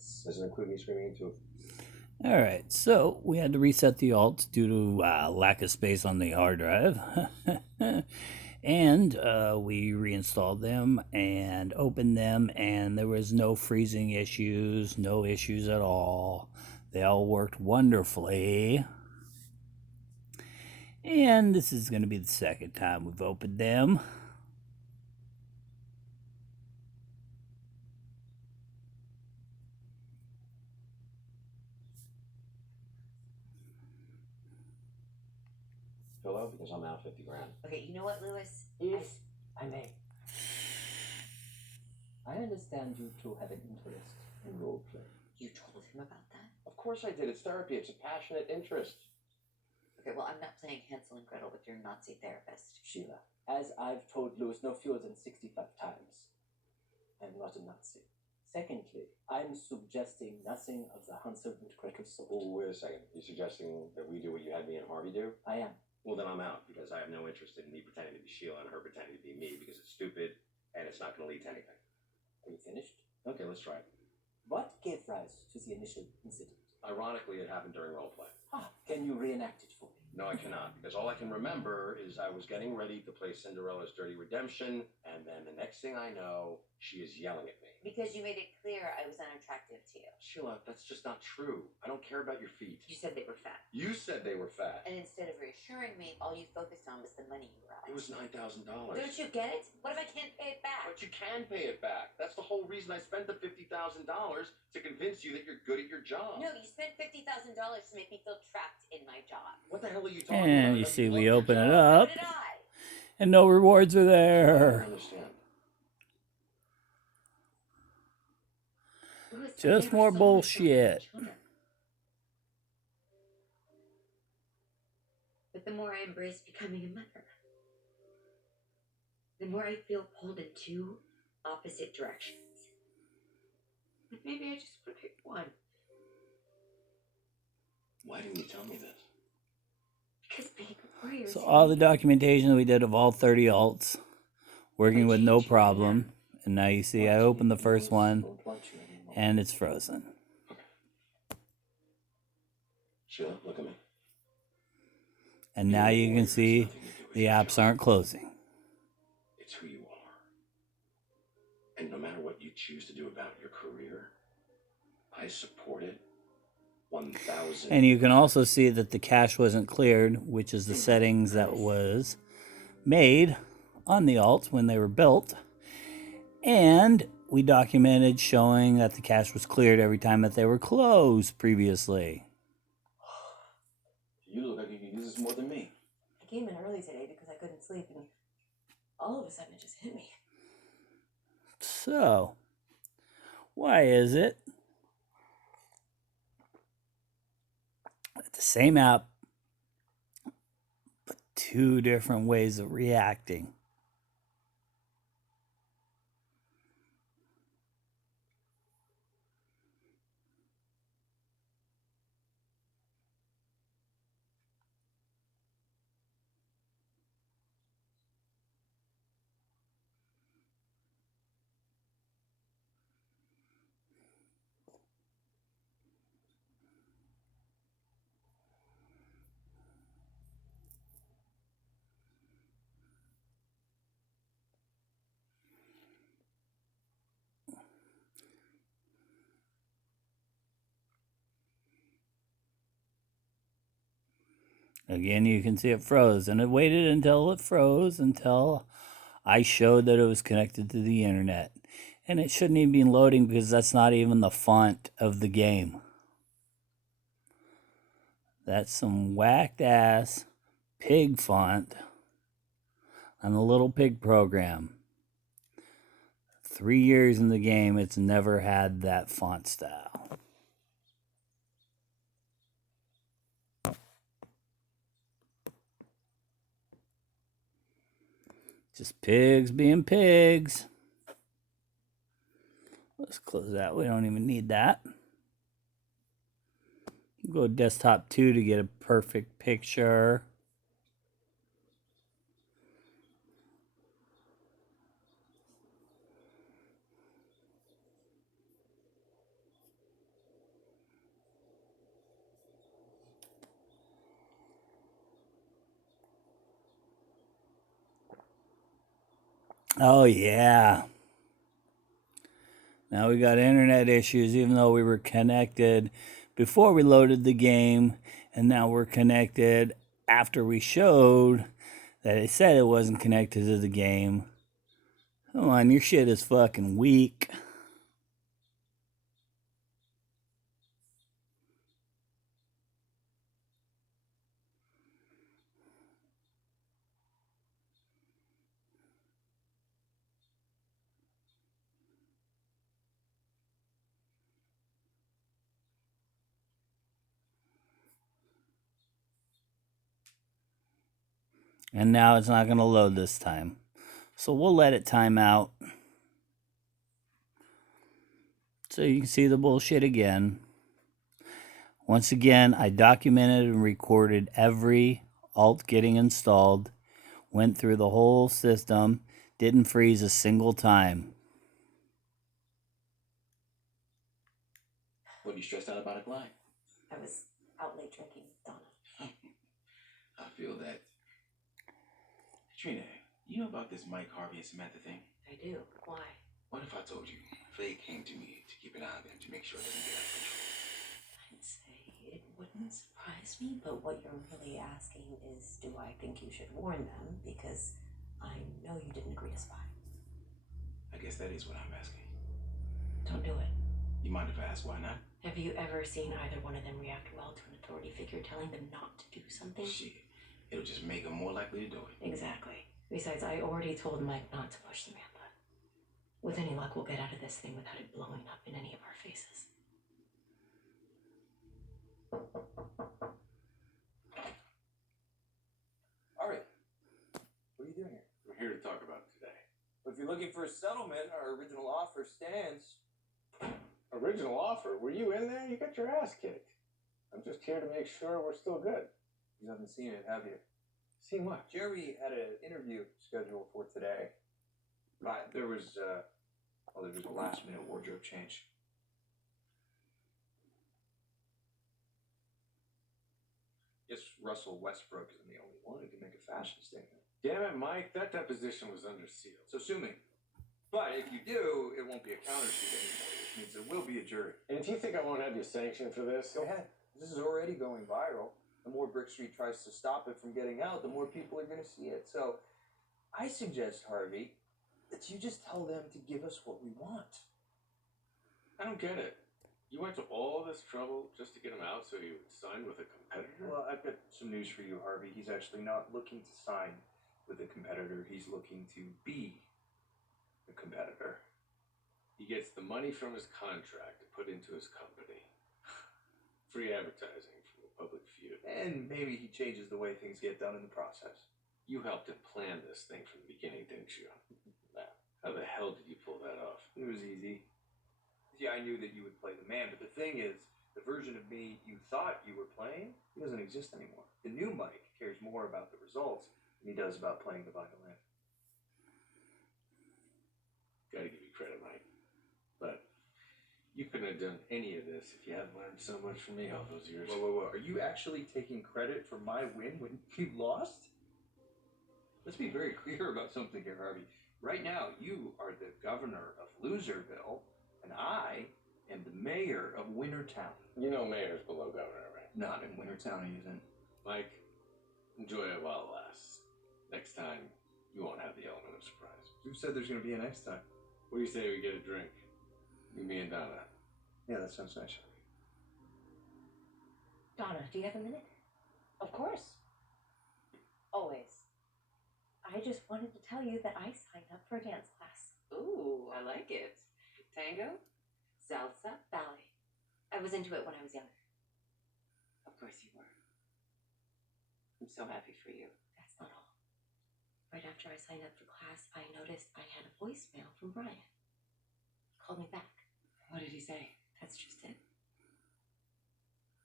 minutes. Does it include me screaming too? All right, so we had to reset the alts due to lack of space on the hard drive. And we reinstalled them and opened them, and there was no freezing issues, no issues at all. They all worked wonderfully. And this is going to be the second time we've opened them. Fill out because I'm out 50 grand. Okay, you know what, Lewis? If I may. I understand you two have an interest in roleplay. You told him about that? Of course I did. It's therapy. It's a passionate interest. Okay, well, I'm not playing Hansel and Gretel with your Nazi therapist. Sheila, as I've told Lewis no fewer than 65 times, I'm not a Nazi. Secondly, I'm suggesting nothing of the Hansel and Gretel sort. Oh, wait a second. You're suggesting that we do what you had me and Harvey do? I am. Well, then I'm out because I have no interest in me pretending to be Sheila and her pretending to be me because it's stupid and it's not going to lead to anything. Are you finished? Okay, let's try it. What gave rise to the initial incident? Ironically, it happened during roleplay. Can you reenact it for me? No, I cannot, because all I can remember is I was getting ready to play Cinderella's Dirty Redemption, and then the next thing I know, she is yelling at me. Because you made it clear I was unattractive to you. Sheila, that's just not true. I don't care about your feet. You said they were fat. You said they were fat. And instead of reassuring me, all you focused on was the money you were out. It was $9,000. Don't you get it? What if I can't pay it back? But you can pay it back. That's the whole reason I spent the $50,000 to convince you that you're good at your job. No, you spent $50,000 to make me feel trapped in my job. What the hell are you talking about? And you see, we open it So up, did I. and no rewards are I don't there. understand. Lewis, I Just never more saw bullshit. myself as children. But the more I embrace becoming a mother, the more I feel pulled in two opposite directions. But maybe I just want to pick one. Why didn't you tell me this? Because being a warrior is So all the documentation we did of all 30 alts, working with no problem. And now you see I opened the first one, Don't want you anymore. and it's frozen. Sheila, look at me. And now you can see the apps aren't closing. It's who you are. And no matter what you choose to do about your career, I support it 1,000. And you can also see that the cache wasn't cleared, which is the settings that was made on the alts when they were built. And we documented showing that the cache was cleared every time that they were closed previously. You look like you can use this more than me. I came in early today because I couldn't sleep, and all of a sudden it just hit me. So, why is it that the same app, but two different ways of reacting? Again, you can see it froze, and it waited until it froze until I showed that it was connected to the internet. And it shouldn't even be loading because that's not even the font of the game. That's some whacked ass pig font on the little pig program. 3 years in the game, it's never had that font style. Just pigs being pigs. Let's close that. We don't even need that. Go desktop 2 to get a perfect picture. Oh, yeah. Now we got internet issues, even though we were connected before we loaded the game, and now we're connected after we showed that it said it wasn't connected to the game. Come on, your shit is fucking weak. And now it's not going to load this time. So we'll let it time out. So you can see the bullshit again. Once again, I documented and recorded every alt getting installed. Went through the whole system. Didn't freeze a single time. What, you stressed out about it, Clyde? I was out late drinking, Donna. I feel that. Katrina, you know about this Mike Harvey and Samantha thing? I do. Why? What if I told you Faye came to me to keep an eye on them to make sure it doesn't get out of control? I'd say it wouldn't surprise me, but what you're really asking is, do I think you should warn them? Because I know you didn't agree to spy. I guess that is what I'm asking. Don't do it. You mind if I ask why not? Have you ever seen either one of them react well to an authority figure telling them not to do something? Shit, it'll just make them more likely to do it. Exactly. Besides, I already told Mike not to push Samantha. With any luck, we'll get out of this thing without it blowing up in any of our faces. All right. What are you doing here? We're here to talk about it today. If you're looking for a settlement, our original offer stands. Original offer? Were you in there? You got your ass kicked. I'm just here to make sure we're still good. You haven't seen it, have you? See what? Jeremy had an interview scheduled for today. But there was a last minute wardrobe change. Guess Russell Westbrook isn't the only one who can make a fashion statement. Damn it, Mike. That deposition was under seal. So sue me. But if you do, it won't be a countersuit anymore, which means there will be a jury. And if you think I won't have you sanctioned for this, Go ahead. This is already going viral. The more Brick Street tries to stop it from getting out, the more people are going to see it. So I suggest, Harvey, that you just tell them to give us what we want. I don't get it. You went to all this trouble just to get him out so he would sign with a competitor? Well, I've got some news for you, Harvey. He's actually not looking to sign with a competitor. He's looking to be a competitor. He gets the money from his contract to put into his company. Free advertising from a public feud. And maybe he changes the way things get done in the process. You helped him plan this thing from the beginning, didn't you? How the hell did you pull that off? It was easy. Yeah, I knew that you would play the man, but the thing is, the version of me you thought you were playing, he doesn't exist anymore. The new Mike cares more about the results than he does about playing the violin. Gotta give you credit, Mike. But you couldn't have done any of this if you hadn't learned so much from me all those years. Whoa. Are you actually taking credit for my win when you lost? Let's be very clear about something here, Harvey. Right now, you are the governor of Loserville, and I am the mayor of Wintertown. You know mayor's below governor, right? Not in Wintertown, he isn't. Mike, enjoy it while it lasts. Next time, you won't have the element of surprise. Who said there's going to be a next time? What do you say we get a drink? You, me, and Donna. Yeah, that sounds nice. Donna, do you have a minute? Of course. Always. I just wanted to tell you that I signed up for a dance class. Ooh, I like it. Tango? Salsa? Ballet. I was into it when I was younger. Of course you were. I'm so happy for you. That's not all. Right after I signed up for class, I noticed I had a voicemail from Brian. He called me back. What did he say? That's just it.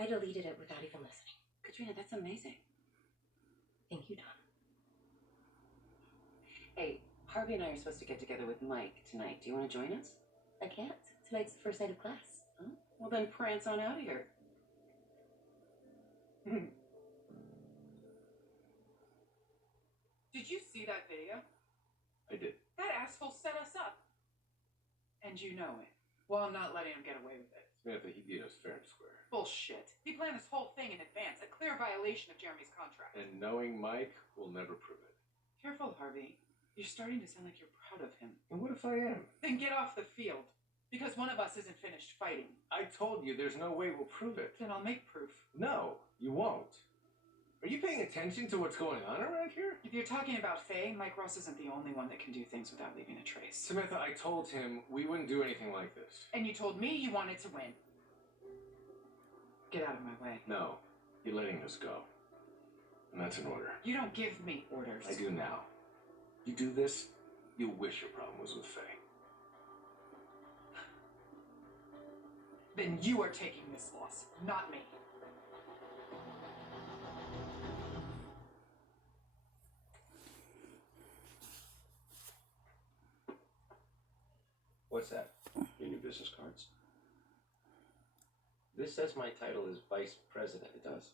I deleted it without even listening. Katrina, that's amazing. Thank you, Donna. Hey, Harvey and I are supposed to get together with Mike tonight. Do you want to join us? I can't. Tonight's the first night of class. Huh? Well, then prance on out of here. Did you see that video? I did. That asshole set us up. And you know it. Well, I'm not letting him get away with it. Samantha, he beat us fair and square. Bullshit. He planned this whole thing in advance, a clear violation of Jeremy's contract. And knowing Mike will never prove it. Careful, Harvey. You're starting to sound like you're proud of him. And what if I am? Then get off the field. Because one of us isn't finished fighting. I told you there's no way we'll prove it. Then I'll make proof. No, you won't. Are you paying attention to what's going on around here? If you're talking about Faye, Mike Ross isn't the only one that can do things without leaving a trace. Samantha, I told him we wouldn't do anything like this. And you told me you wanted to win. Get out of my way. No, you're letting us go. And that's an order. You don't give me orders. I do now. You do this, you'll wish your problem was with Faye. Then you are taking this loss, not me. What's that? Your new business cards? This says my title is Vice President. It does.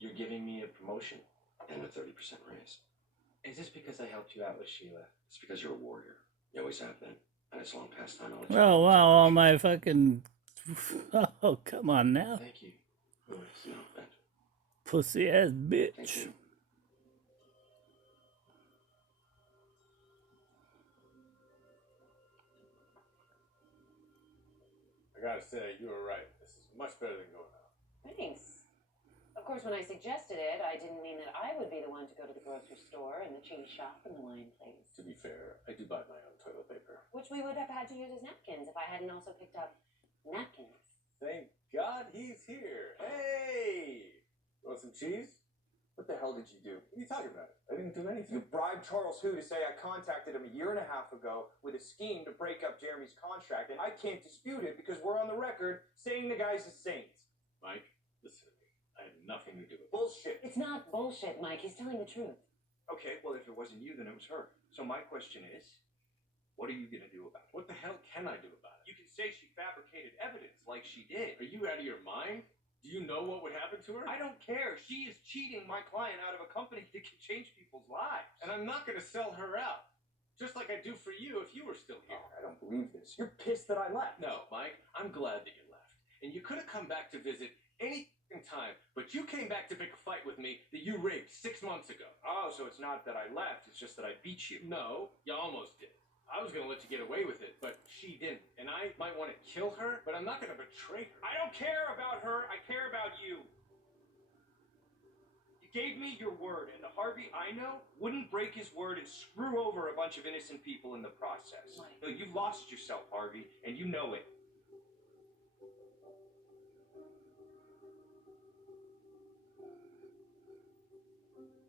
You're giving me a promotion. And a 30% raise. Is this because I helped you out with Sheila? It's because you're a warrior. You always have been. And it's long past time. Oh, wow, all my fucking... Oh, come on now. Thank you. No, Ben. Pussy ass Thank bitch. you. I gotta say, you were right. This is much better than going out. Thanks. Of course, when I suggested it, I didn't mean that I would be the one to go to the grocery store and the cheese shop and the wine place. To be fair, I do buy my own toilet paper. Which we would have had to use as napkins if I hadn't also picked up napkins. Thank God he's here. Hey! Want some cheese? What the hell did you do? What are you talking about? I didn't do You anything. bribed Charles Hu to say I contacted him a year and a half ago with a scheme to break up Jeremy's contract, and I can't dispute it because we're on the record saying the guy's a saint. Mike, listen to me. I had nothing to do with it. Bullshit. It's not bullshit, Mike. He's telling the truth. Okay, well, if it wasn't you, then it was her. So my question is, what are you going to do about it? What the hell can I do about it? You can say she fabricated evidence like she did. Are you out of your mind? Do you know what would happen to her? I don't care. She is cheating my client out of a company that can change people's lives. And I'm not going to sell her out. Just like I'd do for you if you were still here. I don't believe this. You're pissed that I left. No, Mike, I'm glad that you left. And you could have come back to visit any time, but you came back to pick a fight with me that you rigged 6 months ago. Oh, so it's not that I left. It's just that I beat you. No, you almost did. I was going to let you get away with it, but she didn't. And I might want to kill her, but I'm not going to betray her. I don't care about her. I care about you. You gave me your word, and the Harvey I know wouldn't break his word and screw over a bunch of innocent people in the process. Mike. No, you've lost yourself, Harvey, and you know it.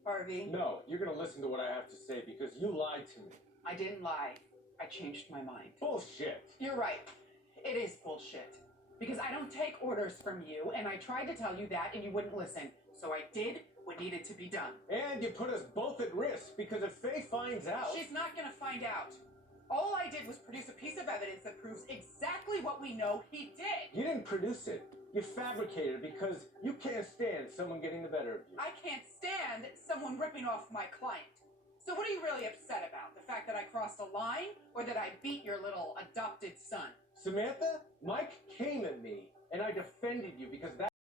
Harvey, No, you're gonna listen to what I have to say because you lied to me. I didn't lie. I changed my mind. Bullshit. You're right. It is bullshit. Because I don't take orders from you, and I tried to tell you that, and you wouldn't listen. So I did what needed to be done. And you put us both at risk because if Faye finds out... She's not gonna find out. All I did was produce a piece of evidence that proves exactly what we know he did. You didn't produce it. You fabricated it because you can't stand someone getting the better of you. I can't stand someone ripping off my client. So what are you really upset about? The fact that I crossed a line, or that I beat your little adopted son? Samantha, Mike came at me, and I defended you because that